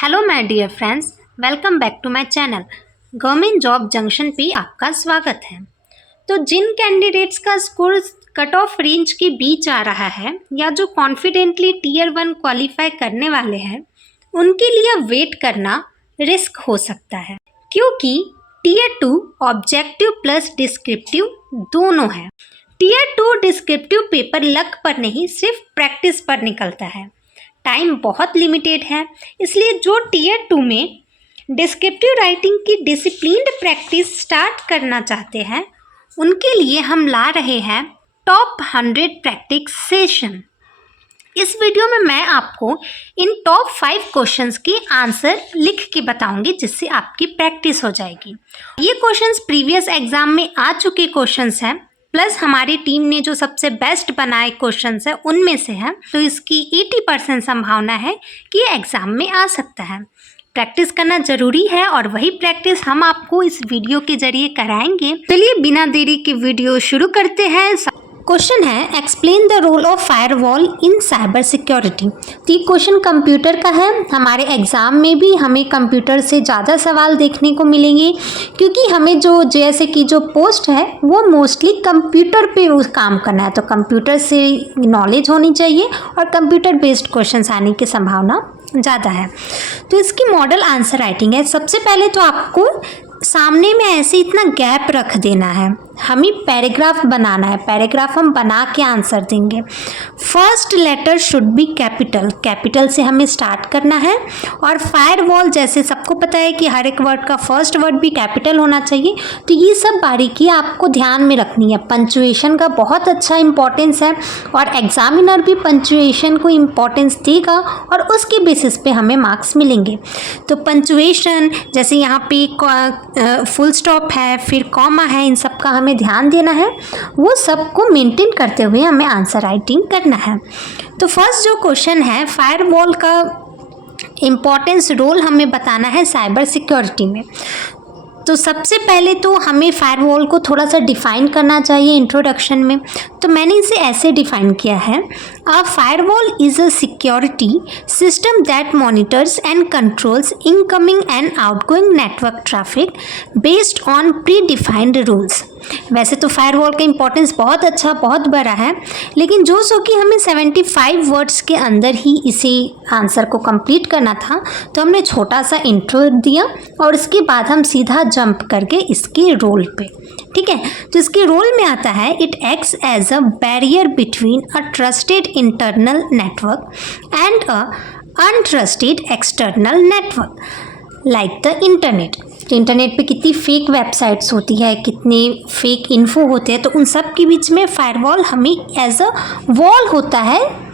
Hello my dear friends, welcome back to my channel. Government job junction पे आपका स्वागत है। तो जिन कैंडिडेट्स का स्कोर कट ऑफ रेंज के बीच आ रहा है या जो कॉन्फिडेंटली टीयर 1 क्वालिफाई करने वाले हैं, उनके लिए वेट करना रिस्क हो सकता है, क्योंकि टीयर 2 ऑब्जेक्टिव प्लस डिस्क्रिप्टिव दोनों है। टीयर 2 डिस्क्रिप्टिव पेपर लक पर नहीं, सिर्फ प्रैक्टिस पर निकलता है। टाइम बहुत लिमिटेड है, इसलिए जो टीयर 2 में डिस्क्रिप्टिव राइटिंग की डिसिप्लिन्ड प्रैक्टिस स्टार्ट करना चाहते हैं, उनके लिए हम ला रहे हैं टॉप 100 प्रैक्टिस सेशन। इस वीडियो में मैं आपको इन टॉप 5 क्वेश्चंस के आंसर लिख के बताऊंगी, जिससे आपकी प्रैक्टिस हो जाएगी। ये क्वेश्चंस प्रीवियस एग्जाम में आ चुके क्वेश्चंस हैं, प्लस हमारी टीम ने जो सबसे बेस्ट बनाए क्वेश्चंस है उनमें से है, तो इसकी 80% संभावना है कि एग्ज़ाम में आ सकता है। प्रैक्टिस करना ज़रूरी है और वही प्रैक्टिस हम आपको इस वीडियो के जरिए कराएंगे। चलिए बिना देरी के वीडियो शुरू करते हैं। क्वेश्चन है, explain the role of firewall in cyber security. तो ये क्वेश्चन कंप्यूटर का है। हमारे एग्ज़ाम में भी हमें कंप्यूटर से ज़्यादा सवाल देखने को मिलेंगे, क्योंकि हमें जो जैसे कि जो पोस्ट है वो मोस्टली कंप्यूटर पे काम करना है, तो कंप्यूटर से नॉलेज होनी चाहिए और कंप्यूटर बेस्ड क्वेश्चन आने की संभावना ज़्यादा है। तो इसकी मॉडल आंसर राइटिंग है। सबसे पहले तो आपको सामने में ऐसे इतना गैप रख देना है, हमें पैराग्राफ बनाना है। पैराग्राफ हम बना के आंसर देंगे। First letter should be capital, capital से हमें स्टार्ट करना है। और फायरवॉल, जैसे सबको पता है कि हर एक वर्ड का फर्स्ट वर्ड भी कैपिटल होना चाहिए, तो ये सब बारीकी आपको ध्यान में रखनी है। पंचुएशन का बहुत अच्छा इंपॉर्टेंस है और एग्जामिनर भी पंचुएशन को इम्पोर्टेंस देगा और उसके बेसिस पे हमें मार्क्स मिलेंगे। तो पंचुएशन, जैसे यहाँ पे फुल स्टॉप है, फिर कॉमा है, इन सब का हमें ध्यान देना है। वो सबको मेंटेन करते हुए हमें आंसर राइटिंग करना है। तो फर्स्ट जो क्वेश्चन है, फायरवॉल का इम्पोर्टेंस रोल हमें बताना है साइबर सिक्योरिटी में। तो सबसे पहले तो हमें फायरवॉल को थोड़ा सा डिफ़ाइन करना चाहिए इंट्रोडक्शन में। तो मैंने इसे ऐसे डिफ़ाइन किया है, a firewall is a security system that monitors and controls incoming and outgoing network traffic based on predefined rules. वैसे तो फायरवॉल का इंपॉर्टेंस बहुत अच्छा, बहुत बड़ा है, लेकिन जो सो कि हमें 75 वर्ड्स के अंदर ही इसे आंसर को कंप्लीट करना था, तो हमने छोटा सा इंट्रो दिया और उसके बाद हम सीधा जंप करके इसके रोल पे। ठीक है, तो इसके रोल में आता है, it acts as a barrier between a trusted internal network and a untrusted external network like the internet. तो इंटरनेट पे कितनी फेक वेबसाइट्स होती है, कितने फेक इन्फो होते हैं, तो उन सब के बीच में फायरवॉल हमें एज अ वॉल होता है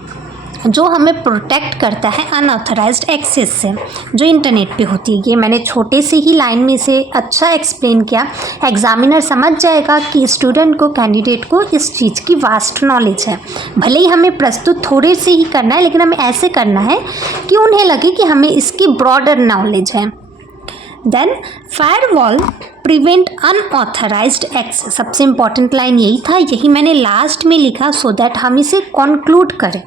जो हमें प्रोटेक्ट करता है अनऑथराइज्ड एक्सेस से, जो इंटरनेट पे होती है। ये मैंने छोटे से ही लाइन में से अच्छा एक्सप्लेन किया, एग्जामिनर समझ जाएगा कि स्टूडेंट को, कैंडिडेट को इस चीज़ की वास्ट नॉलेज है। भले ही हमें प्रस्तुत थोड़े से ही करना है, लेकिन हमें ऐसे करना है कि उन्हें लगे कि हमें इसकी ब्रॉडर नॉलेज है। Then firewall prevent unauthorised access, सबसे इंपॉर्टेंट लाइन यही था, यही मैंने लास्ट में लिखा सो दैट हम इसे कंक्लूड करें।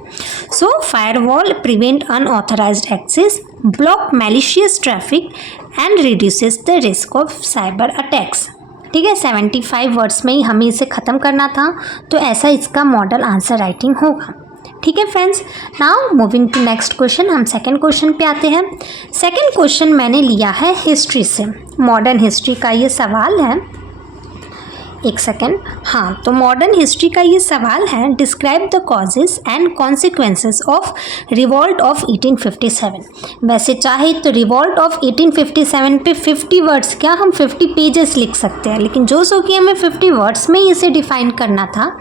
So firewall prevent unauthorised access, block malicious traffic and reduces the risk of cyber attacks. ठीक है, 75 वर्ड्स में ही हमें इसे ख़त्म करना था, तो ऐसा इसका मॉडल आंसर राइटिंग होगा। ठीक है friends, now moving to next question, हम सेकंड क्वेश्चन पे आते हैं। सेकंड क्वेश्चन मैंने लिया है हिस्ट्री से, मॉडर्न हिस्ट्री का ये सवाल है। एक सेकेंड, हाँ, तो मॉडर्न हिस्ट्री का ये सवाल है, describe the causes and consequences of revolt of 1857। वैसे चाहे तो रिवॉल्ट ऑफ 1857 पे 50 वर्ड्स क्या, हम 50 पेजेस लिख सकते हैं, लेकिन जो सो कि हमें 50 वर्ड्स में ही इसे डिफाइन करना था,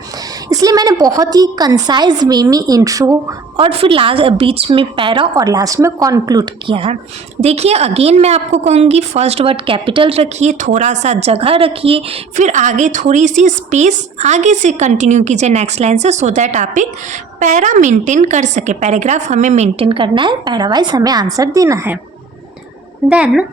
इसलिए मैंने बहुत ही कंसाइज वे में इंट्रो और फिर लास्ट बीच में पैरा और लास्ट में कॉन्क्लूड किया है। देखिए, अगेन मैं आपको कहूँगी, फर्स्ट वर्ड कैपिटल रखिए, थोड़ा सा जगह रखिए, फिर आगे थोड़ी सी स्पेस आगे से कंटिन्यू कीजिए नेक्स्ट लाइन से, सो दैट आप एक पैरा मेंटेन कर सके। पैराग्राफ हमें मेंटेन करना है, पैरा वाइज हमें आंसर देना है। देन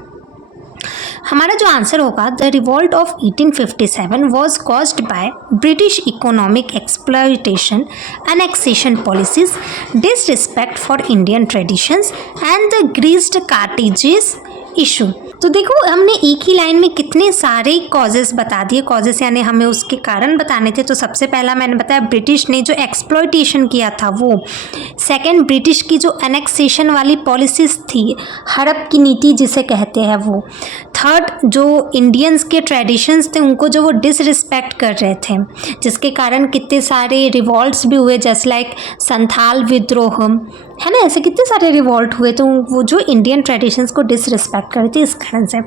हमारा जो आंसर होगा, the revolt of 1857 was caused by British economic exploitation, annexation policies, disrespect for Indian traditions and the greased cartridges issue। तो देखो हमने एक ही लाइन में कितने सारे कॉजेस बता दिए। कॉजेस यानी हमें उसके कारण बताने थे। तो सबसे पहला मैंने बताया ब्रिटिश ने जो एक्सप्लॉयटेशन किया था वो। सेकंड, ब्रिटिश की जो एनेक्सेशन वाली पॉलिसीज थी, हड़प की नीति जिसे कहते हैं वो। थर्ड, जो इंडियंस के ट्रेडिशंस थे उनको जो वो डिसरिस्पेक्ट कर रहे थे, जिसके कारण कितने सारे रिवॉल्ट्स भी हुए, जैसे लाइक संथाल विद्रोह, है ना, ऐसे कितने सारे रिवॉल्ट हुए। तो वो जो इंडियन ट्रेडिशंस को डिसरिस्पेक्ट कर रही थी इस कारण से।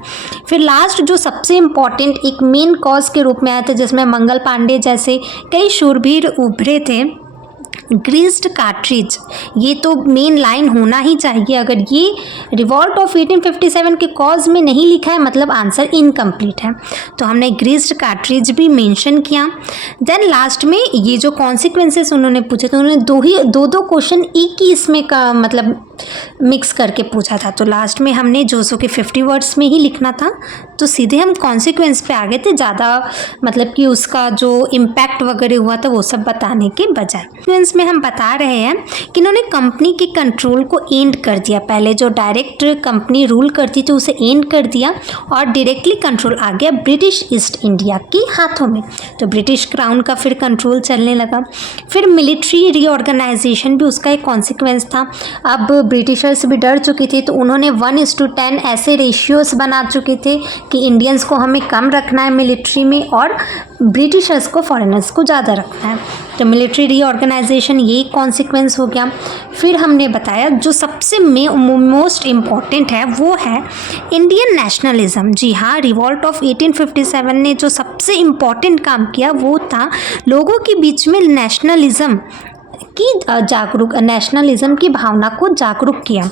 फिर लास्ट जो सबसे इम्पॉर्टेंट एक मेन कॉज के रूप में आया था, जिसमें मंगल पांडे जैसे कई शूरवीर उभरे थे, ग्रीस्ड कार्ट्रिज। ये तो मेन लाइन होना ही चाहिए। अगर ये रिवॉल्ट ऑफ 1857 के कॉज में नहीं लिखा है मतलब आंसर इनकम्प्लीट है। तो हमने ग्रीस्ड कार्ट्रिज भी मेंशन किया। देन लास्ट में ये जो कॉन्सिक्वेंसेस उन्होंने पूछे तो उन्होंने दो क्वेश्चन एक ही इसमें का मतलब मिक्स करके पूछा था। तो लास्ट में हमने जोसो के 50 वर्ड्स में ही लिखना था, तो सीधे हम कॉन्सिक्वेंस पे आ गए थे, ज़्यादा मतलब कि उसका जो इम्पैक्ट वगैरह हुआ था वो सब बताने के बजाय। कॉन्सिक्वेंस में हम बता रहे हैं कि इन्होंने कंपनी के कंट्रोल को एंड कर दिया। पहले जो डायरेक्ट कंपनी रूल करती थी उसे एंड कर दिया और डायरेक्टली कंट्रोल आ गया ब्रिटिश ईस्ट इंडिया के हाथों में। तो ब्रिटिश क्राउन का फिर कंट्रोल चलने लगा। फिर मिलिट्री रीऑर्गेनाइजेशन भी उसका एक कॉन्सिक्वेंस था। अब ब्रिटिशर्स भी डर चुके थे तो उन्होंने 1:10 ऐसे रेशियोस बना चुके थे कि इंडियंस को हमें कम रखना है मिलिट्री में और ब्रिटिशर्स को फॉरेनर्स को ज़्यादा रखना है। तो मिलिट्री रीऑर्गेनाइजेशन ये कॉन्सिक्वेंस हो गया। फिर हमने बताया जो सबसे मोस्ट इम्पॉर्टेंट है वो है इंडियन नेशनलिज्म। जी हाँ, रिवॉल्ट ऑफ 1857 ने जो सबसे इम्पॉर्टेंट काम किया वो था लोगों के बीच में नेशनलिज्म की भावना को जागरूक किया,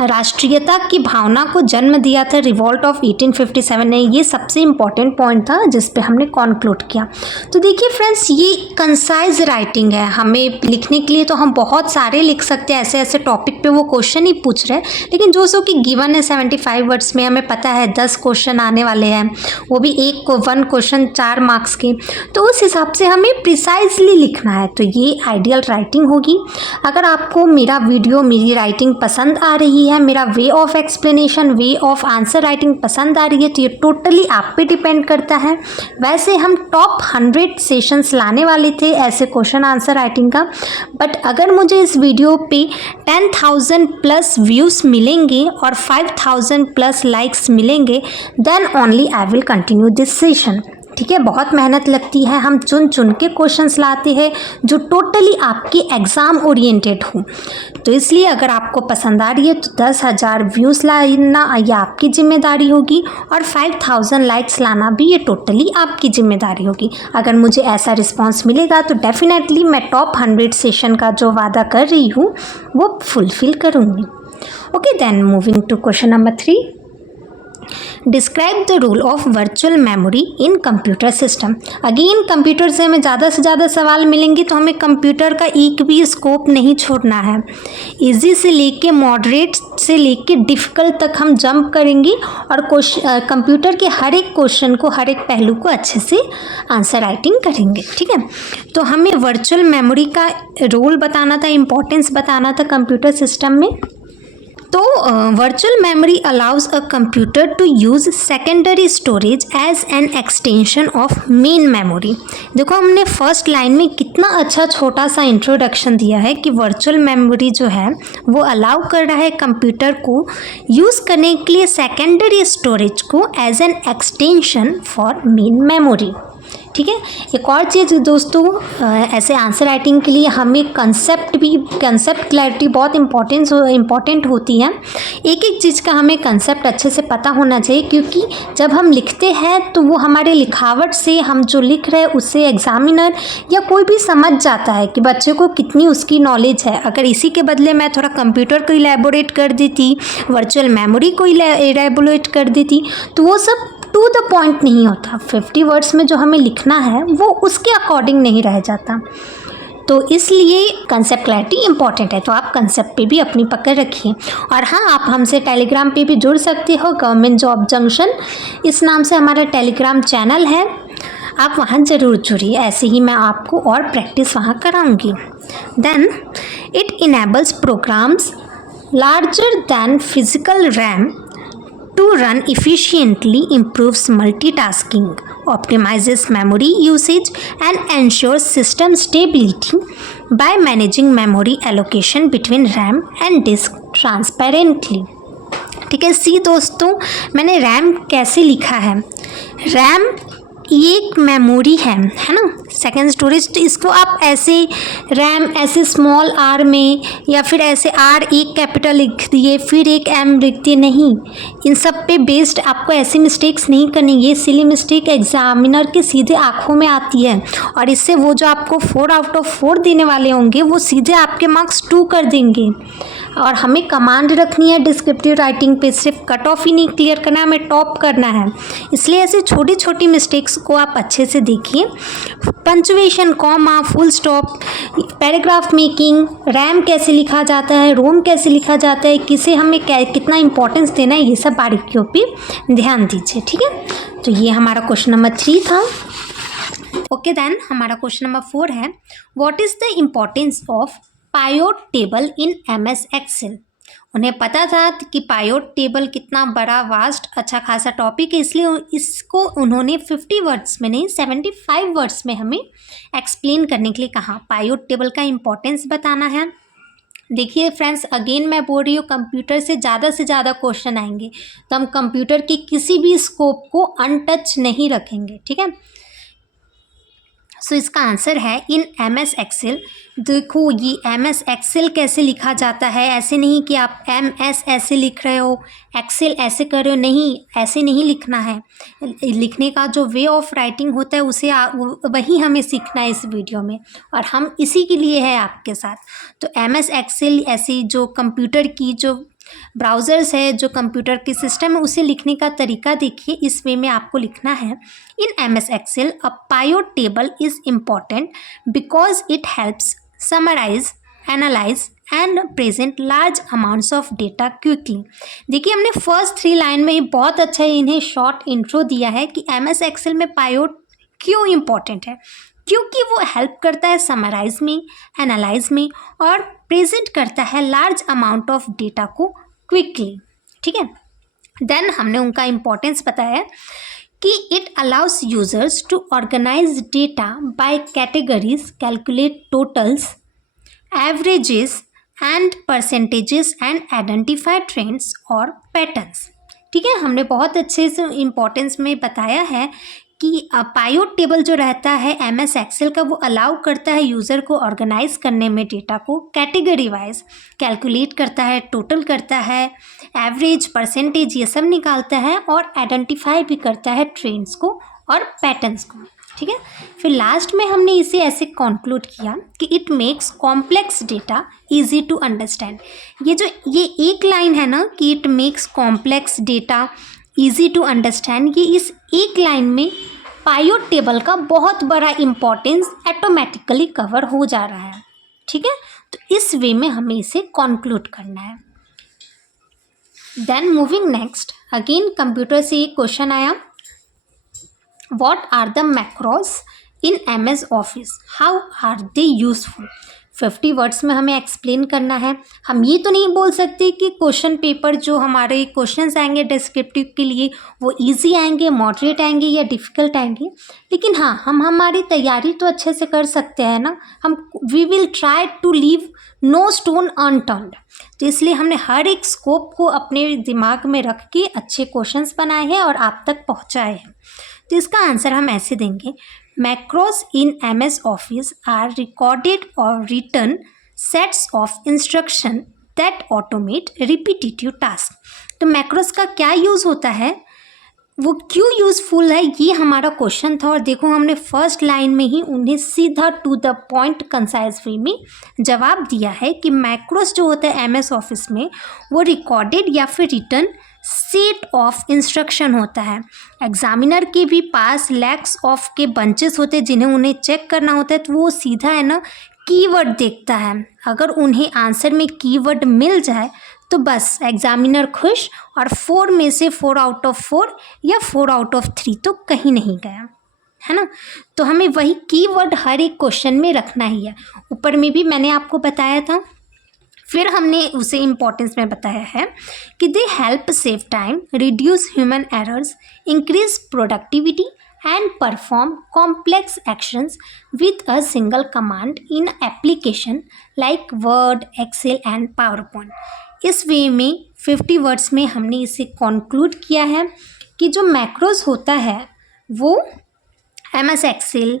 राष्ट्रीयता की भावना को जन्म दिया था रिवॉल्ट ऑफ 1857 ने। ये सबसे इम्पॉर्टेंट पॉइंट था जिस पे हमने कॉन्क्लूड किया। तो देखिए फ्रेंड्स, ये कंसाइज राइटिंग है। हमें लिखने के लिए तो हम बहुत सारे लिख सकते हैं, ऐसे ऐसे टॉपिक पे वो क्वेश्चन ही पूछ रहे हैं, लेकिन जो सो कि गिवन है 75 वर्ड्स में, हमें पता है 10 क्वेश्चन आने वाले हैं, वो भी वन क्वेश्चन 4 मार्क्स के। तो उस हिसाब से हमें प्रिसाइजली लिखना है। तो ये आइडियल राइटिंग होगी। अगर आपको मेरा वीडियो, मेरी राइटिंग पसंद आ रही है, मेरा way of explanation, way of answer writing पसंद आ रही है, तो ये टोटली आप पे डिपेंड करता है। वैसे हम टॉप 100 सेशंस लाने वाले थे ऐसे क्वेश्चन आंसर राइटिंग का, बट अगर मुझे इस वीडियो पे 10,000 प्लस व्यूज़ मिलेंगे और 5,000 प्लस लाइक्स मिलेंगे, then only I will continue this session. ठीक है, बहुत मेहनत लगती है, हम चुन चुन के क्वेश्चंस लाते हैं जो टोटली आपके एग्ज़ाम ओरिएंटेड हो। तो इसलिए अगर आपको पसंद आ रही है तो 10,000 व्यूज़ लाना ये आपकी जिम्मेदारी होगी और 5,000 लाइक्स लाना भी ये टोटली आपकी जिम्मेदारी होगी। अगर मुझे ऐसा रिस्पांस मिलेगा तो डेफिनेटली मैं टॉप 100 सेशन का जो वादा कर रही हूँ वो फुलफिल करूँगी। Okay, then moving to question number 3। Describe the role of virtual memory in computer system. Again computer से हमें ज़्यादा से ज़्यादा सवाल मिलेंगे तो हमें कंप्यूटर का एक भी स्कोप नहीं छोड़ना है। इजी से लेके मॉडरेट से लेके डिफ़िकल्ट तक हम जंप करेंगे और कंप्यूटर के हर एक क्वेश्चन को, हर एक पहलू को अच्छे से आंसर राइटिंग करेंगे। ठीक है, तो हमें वर्चुअल मेमोरी का रोल बताना था, इम्पोर्टेंस बताना था कंप्यूटर सिस्टम में। तो virtual memory allows a computer to use secondary storage as an extension of main memory. देखो हमने फर्स्ट लाइन में कितना अच्छा छोटा सा इंट्रोडक्शन दिया है कि वर्चुअल मेमोरी जो है वो अलाउ कर रहा है कंप्यूटर को यूज़ करने के लिए सेकेंडरी स्टोरेज को as an extension for main memory. ठीक है, एक और चीज़ दोस्तों, ऐसे आंसर राइटिंग के लिए हमें कंसेप्ट क्लैरिटी बहुत इम्पॉर्टेंट होती है। एक एक चीज़ का हमें कंसेप्ट अच्छे से पता होना चाहिए, क्योंकि जब हम लिखते हैं तो वो हमारे लिखावट से, हम जो लिख रहे हैं उससे एग्जामिनर या कोई भी समझ जाता है कि बच्चे को कितनी उसकी नॉलेज है। अगर इसी के बदले मैं थोड़ा कंप्यूटर को इलेबोरेट कर देती, वर्चुअल मेमोरी को इलेबोरेट कर देती, तो वो सब टू द पॉइंट नहीं होता। 50 वर्ड्स में जो हमें लिखना है वो उसके अकॉर्डिंग नहीं रह जाता। तो इसलिए कंसेप्ट क्लैरिटी इंपॉर्टेंट है, तो आप कंसेप्ट पे भी अपनी पकड़ रखिए। और हाँ, आप हमसे टेलीग्राम पे भी जुड़ सकते हो, गवर्नमेंट जॉब जंक्शन इस नाम से हमारा टेलीग्राम चैनल है, आप वहाँ ज़रूर जुड़िए, ऐसे ही मैं आपको और प्रैक्टिस वहाँ कराऊंगी। Then it enables programs larger than physical RAM to run efficiently, improves multitasking, optimizes memory usage and ensures system stability by managing memory allocation between RAM and disk transparently। ठीक है, सी दोस्तों, मैंने रैम कैसे लिखा है, RAM ये एक memory है ना, सेकेंड स्टोरेज। तो इसको आप ऐसे रैम ऐसे स्मॉल आर में या फिर ऐसे आर एक कैपिटल लिख दिए फिर एक एम लिख दिए, नहीं, इन सब पे बेस्ड आपको ऐसी मिस्टेक्स नहीं करनी। ये सिली मिस्टेक एग्जामिनर के सीधे आँखों में आती है और इससे वो जो आपको 4 आउट ऑफ 4 देने वाले होंगे वो सीधे आपके मार्क्स 2 कर देंगे। और हमें कमांड रखनी है डिस्क्रिप्टिव राइटिंग पे, सिर्फ कट ऑफ ही नहीं क्लियर करना है, हमें टॉप करना है। इसलिए ऐसे छोटी छोटी मिस्टेक्स को आप अच्छे से देखिए, punctuation, comma, full stop, paragraph making, RAM कैसे लिखा जाता है, रोम कैसे लिखा जाता है, किसे हमें कितना इंपॉर्टेंस देना है, ये सब बारीकियों पे ध्यान दीजिए। ठीक है, तो ये हमारा क्वेश्चन नंबर 3 था। ओके, देन हमारा क्वेश्चन नंबर 4 है, what is the importance of pivot table in MS Excel. उन्हें पता था कि पायोट टेबल कितना बड़ा वास्ट अच्छा खासा टॉपिक है, इसलिए इसको उन्होंने 50 वर्ड्स में नहीं 75 वर्ड्स में हमें एक्सप्लेन करने के लिए कहा। पायोट टेबल का इम्पोर्टेंस बताना है। देखिए फ्रेंड्स, अगेन मैं बोल रही हूँ, कंप्यूटर से ज़्यादा क्वेश्चन आएंगे, तो हम कंप्यूटर की किसी भी स्कोप को अनटच नहीं रखेंगे। ठीक है, सो इसका आंसर है इन MS एक्सेल। देखो ये MS एक्सेल कैसे लिखा जाता है, ऐसे नहीं कि आप MS ऐसे लिख रहे हो, एक्सेल ऐसे कर रहे हो, नहीं, ऐसे नहीं लिखना है। लिखने का जो वे ऑफ राइटिंग होता है उसे वही हमें सीखना है इस वीडियो में, और हम इसी के लिए है आपके साथ। तो MS एक्सेल ऐसी जो कंप्यूटर की जो ब्राउज़र्स है, जो कंप्यूटर के सिस्टम है, उसे लिखने का तरीका देखिए, इस वे में आपको लिखना है। In MS Excel a pivot table is important because it helps summarise, analyse and present large amounts of data quickly. देखिए हमने फर्स्ट 3 लाइन में ही बहुत अच्छा इन्हें शॉर्ट इंट्रो दिया है कि MS एक्सेल में पायोट क्यों इम्पॉर्टेंट है, क्योंकि वो हेल्प करता है समराइज में, एनालाइज में और प्रेजेंट करता है लार्ज अमाउंट ऑफ डेटा को क्विकली। ठीक है, देन हमने उनका इम्पोर्टेंस बताया कि it allows users to organise data by categories, calculate totals, averages and percentages and identify trends और पैटर्न्स। ठीक है, हमने बहुत अच्छे से इम्पोर्टेंस में बताया है कि पायोट टेबल जो रहता है MS एक्सेल का, वो अलाउ करता है यूज़र को ऑर्गेनाइज करने में डेटा को, कैटेगरी वाइज कैलकुलेट करता है, टोटल करता है, एवरेज, परसेंटेज ये सब निकालता है और आइडेंटिफाई भी करता है ट्रेंड्स को और पैटर्न्स को। ठीक है, फिर लास्ट में हमने इसे ऐसे कंक्लूड किया कि it makes complex data easy to understand. ये एक लाइन है ना कि it makes complex data easy to understand, ये इस एक लाइन में पायोट टेबल का बहुत बड़ा इम्पोर्टेंस ऑटोमेटिकली कवर हो जा रहा है। ठीक है, तो इस वे में हमें इसे कंक्लूड करना है। Then moving next, again computer से एक क्वेश्चन आया, what are the macros in MS office, how are they useful. 50 words में हमें एक्सप्लेन करना है। हम ये तो नहीं बोल सकते कि क्वेश्चन पेपर जो हमारे क्वेश्चंस आएंगे डिस्क्रिप्टिव के लिए वो इजी आएंगे, मॉडरेट आएंगे या डिफ़िकल्ट आएंगे, लेकिन हाँ, हम हमारी तैयारी तो अच्छे से कर सकते हैं ना। We will try to leave no stone unturned. तो इसलिए हमने हर एक स्कोप को अपने दिमाग में रख के अच्छे क्वेश्चंस बनाए हैं और आप तक पहुँचाए हैं। तो इसका आंसर हम ऐसे देंगे, macros in MS Office are recorded or written sets of instruction that automate repetitive task। तो macros का क्या यूज़ होता है, वो क्यों यूज़फुल है, ये हमारा क्वेश्चन था। और देखो हमने फर्स्ट लाइन में ही उन्हें सीधा टू द पॉइंट कंसाइज वे में जवाब दिया है कि मैक्रोस जो होता है MS ऑफिस में वो रिकॉर्डेड या फिर रिटन सेट ऑफ इंस्ट्रक्शन होता है। एग्जामिनर के भी पास लैक्स ऑफ के बंचेस होते हैं जिन्हें उन्हें चेक करना होता है, तो वो सीधा है ना कीवर्ड देखता है। अगर उन्हें आंसर में कीवर्ड मिल जाए तो बस एग्जामिनर खुश, और 4 में से 4 आउट ऑफ 4 या 4 आउट ऑफ 3 तो कहीं नहीं गया, है ना। तो हमें वही कीवर्ड हर एक क्वेश्चन में रखना ही है। ऊपर में भी मैंने आपको बताया था, फिर हमने उसे इम्पोर्टेंस में बताया है कि they help save time, reduce human errors, increase productivity and perform complex actions with a single command in application like Word, Excel and PowerPoint। इस वे में 50 वर्ड्स में हमने इसे कंक्लूड किया है कि जो मैक्रोज होता है वो MS Excel,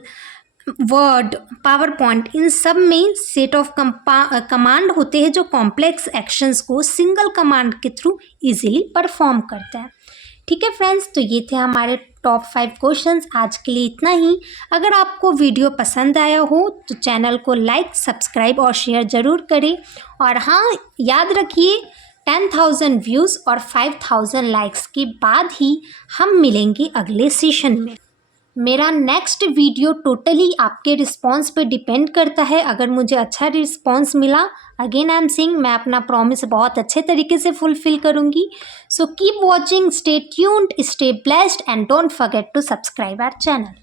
word, PowerPoint, इन सब में सेट ऑफ कमांड होते हैं जो कॉम्प्लेक्स एक्शंस को सिंगल कमांड के थ्रू इजीली परफॉर्म करता है। ठीक है फ्रेंड्स, तो ये थे हमारे टॉप 5 क्वेश्चंस। आज के लिए इतना ही। अगर आपको वीडियो पसंद आया हो तो चैनल को लाइक, सब्सक्राइब और शेयर ज़रूर करें। और हाँ, याद रखिए 10,000 व्यूज़ और 5,000 लाइक्स के बाद ही हम मिलेंगे अगले सेशन में। मेरा नेक्स्ट वीडियो टोटली आपके रिस्पॉन्स पे डिपेंड करता है। अगर मुझे अच्छा रिस्पॉन्स मिला, अगेन आई एम सेइंग, मैं अपना प्रॉमिस बहुत अच्छे तरीके से फुलफिल करूँगी। So keep watching, stay tuned, stay blessed and don't forget to subscribe our channel.